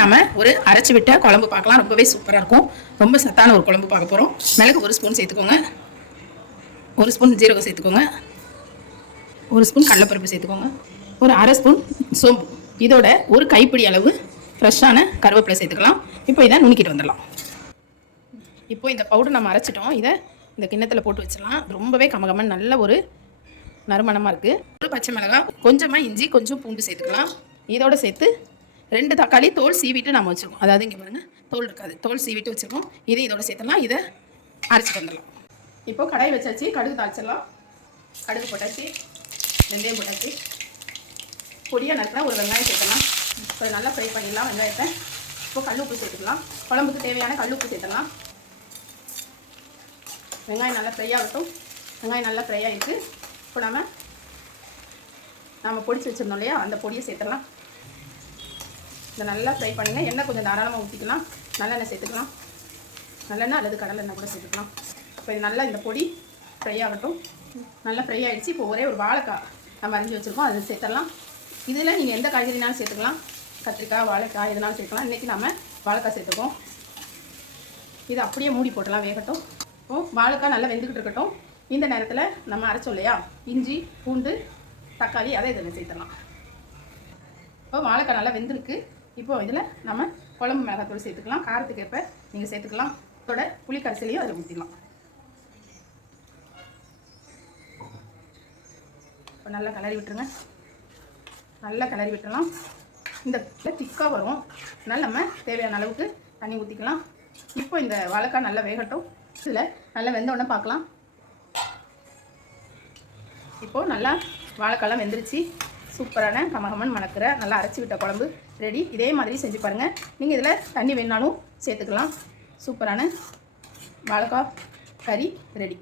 நாம ஒரு அரைச்சி விட்ட குழம்பு பார்க்கலாம். ரொம்பவே சூப்பராக இருக்கும். ரொம்ப சத்தான ஒரு குழம்பு பார்க்க போகிறோம் மிளகு ஒரு ஸ்பூன் சேர்த்துக்கோங்க. ஒரு ஸ்பூன் ஜீரகம் சேர்த்துக்கோங்க. ஒரு ஸ்பூன் கடலப்பருப்பு சேர்த்துக்கோங்க. ஒரு அரை ஸ்பூன் சோம்பு. இதோட ஒரு கைப்பிடி அளவு ஃப்ரெஷ்ஷான கருவேப்பிலை சேர்த்துக்கலாம். இப்போ இதை நுணுக்கிட்டு வந்துடலாம். இப்போ இந்த பவுடர் நம்ம அரைச்சிட்டோம். இதை இந்த கிண்ணத்தில் போட்டு வச்சிடலாம். ரொம்பவே கமகமன் நல்ல ஒரு நறுமணமாக இருக்குது ஒரு பச்சை மிளகாய் கொஞ்சமாக இஞ்சி கொஞ்சம் பூண்டு சேர்த்துக்கலாம். இதோட சேர்த்து ரெண்டு தக்காளி தோல் சீவிட்டு நம்ம வச்சுருக்கோம். அதாவது இங்கே பாருங்கள் தோல் இருக்காது. தோல் சீவிட்டு வச்சுருக்கோம். இதையும் இதோட சேர்த்துலாம் இதை அரைச்சிட்டு வந்துடலாம். இப்போ கடாய் வச்சாச்சு. கடுகு தாளிச்சிடலாம். கடுகு போட்டாச்சு. வெந்தயம் போட்டாச்சு. பொடியாக நறுக்கினா ஒரு வெங்காயம் சேர்த்தலாம் இப்போ நல்லா ஃப்ரை பண்ணிடலாம். வெங்காயத்தை இப்போ கல் உப்பு சேர்த்துக்கலாம். குழம்புக்கு தேவையான கல் உப்பு சேர்த்தலாம் வெங்காயம் நல்லா ஃப்ரை ஆகட்டும். வெங்காயம் நல்லா ஃப்ரை ஆகிட்டு இப்போ நம்ம நம்ம பொடிச்சு வச்சுருந்தோம் இல்லையா? அந்த பொடியை சேர்த்துடலாம். இதை நல்லா ஃப்ரை பண்ணுங்கள் எண்ணெய் கொஞ்சம் தாராளமாக ஊற்றிக்கலாம் நல்லெண்ணெய் சேர்த்துக்கலாம். நல்லெண்ணெய் அல்லது கடலெண்ணெய் கூட சேர்த்துக்கலாம். இப்போ நல்லா இந்த பொடி ஃப்ரை ஆகட்டும். நல்லா ஃப்ரை ஆகிடுச்சு இப்போ ஒரே ஒரு வாழைக்காய் நம்ம அரிஞ்சு வச்சுருக்கோம். அதை சேர்த்துடலாம். இதில் நீங்கள் எந்த காய்கறினாலும் சேர்த்துக்கலாம். கத்திரிக்காய் வாழைக்காய் எதுனாலும் சேர்க்கலாம் இன்றைக்கி நம்ம வாழைக்காய் சேர்த்துக்கோம் இது அப்படியே மூடி போட்டலாம் வேகட்டும். இப்போ வாழைக்காய் நல்லா வெந்துக்கிட்டு இருக்கட்டும். இந்த நேரத்தில் நம்ம அரைச்சோம் இல்லையா? இஞ்சி பூண்டு தக்காளி அதை இதில் சேர்த்துடலாம். இப்போ வாழைக்காய் நல்லா வெந்திருக்கு. இப்போ இதில் நம்ம குழம்பு மிளகாத்தூள் சேர்த்துக்கலாம். காரத்துக்கு ஏற்ப நீங்கள் சேர்த்துக்கலாம். இதோட புளி கரைசலையும் அதில் ஊற்றிக்கலாம் இப்போ நல்லா கிளறி விட்டுருங்க. நல்லா கிளறி விட்டுடலாம் இந்த திக்காக வரும். அதனால் நம்ம தேவையான அளவுக்கு தண்ணி ஊற்றிக்கலாம் இப்போ இந்த வாழைக்காய் நல்லா வேகட்டும். இதில் நல்லா வெந்த உடனே பார்க்கலாம் இப்போது நல்லா வாழைக்காலாம் வெந்துருச்சு. சூப்பரான கமகமன் மணக்கிற நல்லா அரைச்சி விட்ட குழம்பு ரெடி இதே மாதிரி செஞ்சு பாருங்கள் நீங்கள் இதில் தண்ணி வேணாலும் சேர்த்துக்கலாம். சூப்பரான வாழைக்காய் கறி ரெடி